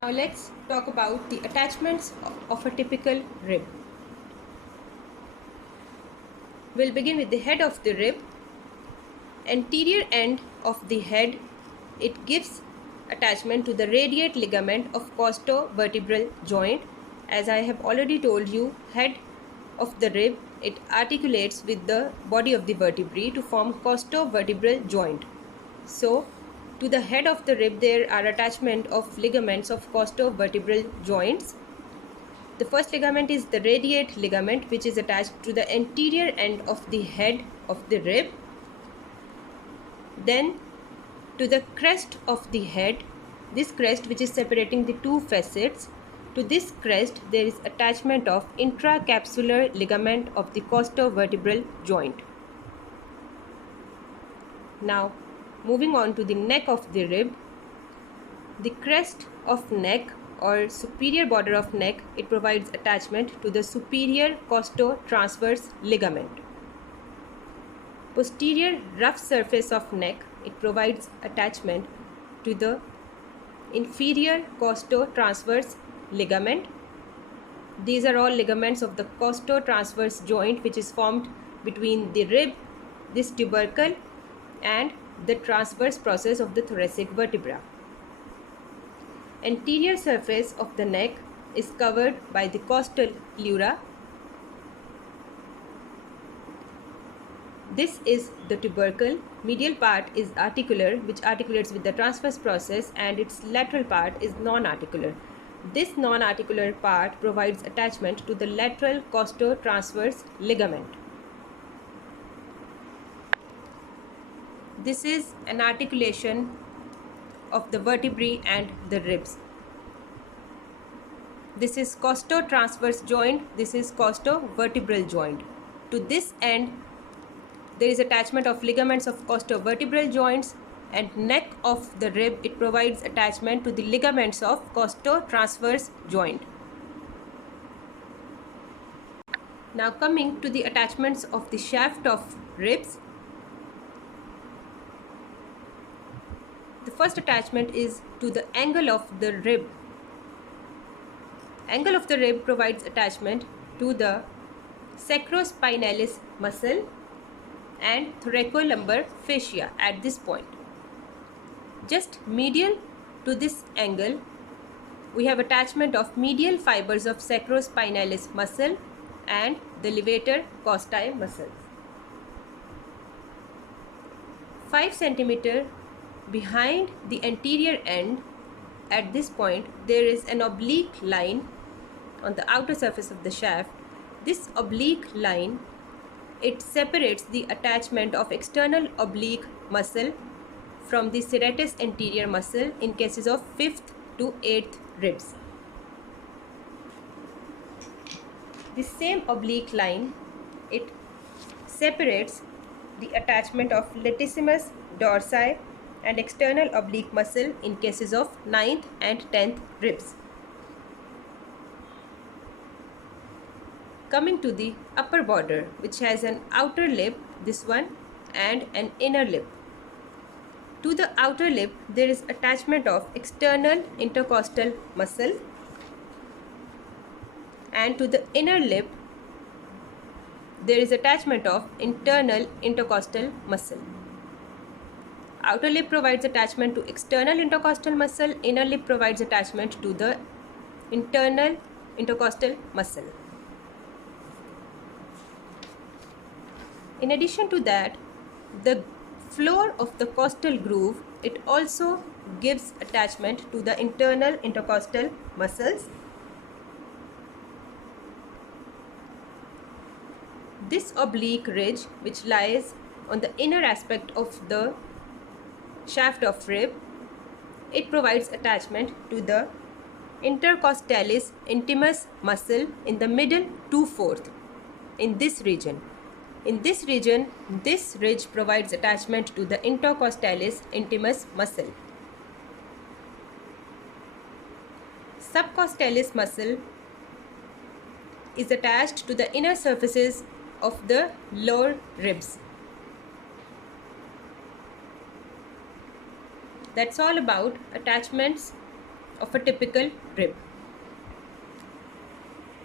Now let's talk about the attachments of a typical rib. We'll begin with the head of the rib. Anterior end of the head, it gives attachment to the radiate ligament of costovertebral joint. As I have already told you, head of the rib, it articulates with the body of the vertebrae to form costovertebral joint. So, to the head of the rib there are attachment of ligaments of costovertebral joints. The first ligament is the radiate ligament, which is attached to the anterior end of the head of the rib. Then to the crest of the head, this crest which is separating the two facets, to this crest there is attachment of intracapsular ligament of the costovertebral joint. Now moving on to the neck of the rib, the crest of neck or superior border of neck, it provides attachment to the superior costotransverse ligament. Posterior rough surface of neck, it provides attachment to the inferior costotransverse ligament. These are all ligaments of the costotransverse joint which is formed between the rib, this tubercle, and the transverse process of the thoracic vertebra. Anterior surface of the neck is covered by the costal pleura. This is the tubercle. Medial part is articular, which articulates with the transverse process, and its lateral part is non-articular. This non-articular part provides attachment to the lateral costotransverse ligament. This is an articulation of the vertebrae and the ribs. This is costotransverse joint, this is costovertebral joint. To this end, there is attachment of ligaments of costovertebral joints, and neck of the rib, it provides attachment to the ligaments of costotransverse joint. Now coming to the attachments of the shaft of ribs. The first attachment is to the angle of the rib. Angle of the rib provides attachment to the sacrospinalis muscle and thoracolumbar fascia at this point. Just medial to this angle, we have attachment of medial fibers of sacrospinalis muscle and the levator costae muscles. 5 cm behind the anterior end, at this point, there is an oblique line on the outer surface of the shaft. This oblique line, it separates the attachment of external oblique muscle from the serratus anterior muscle in cases of 5th to 8th ribs. This same oblique line, it separates the attachment of latissimus dorsi and external oblique muscle in cases of 9th and 10th ribs. Coming to the upper border, which has an outer lip, this one, and an inner lip. To the outer lip, there is attachment of external intercostal muscle, and to the inner lip, there is attachment of internal intercostal muscle. Outer lip provides attachment to external intercostal muscle, inner lip provides attachment to the internal intercostal muscle. In addition to that, the floor of the costal groove, it also gives attachment to the internal intercostal muscles. This oblique ridge, which lies on the inner aspect of the shaft of rib, it provides attachment to the intercostalis intimus muscle in the middle 2/4 in this region. In this region, this ridge provides attachment to the intercostalis intimus muscle. Subcostalis muscle is attached to the inner surfaces of the lower ribs. That's all about attachments of a typical rib.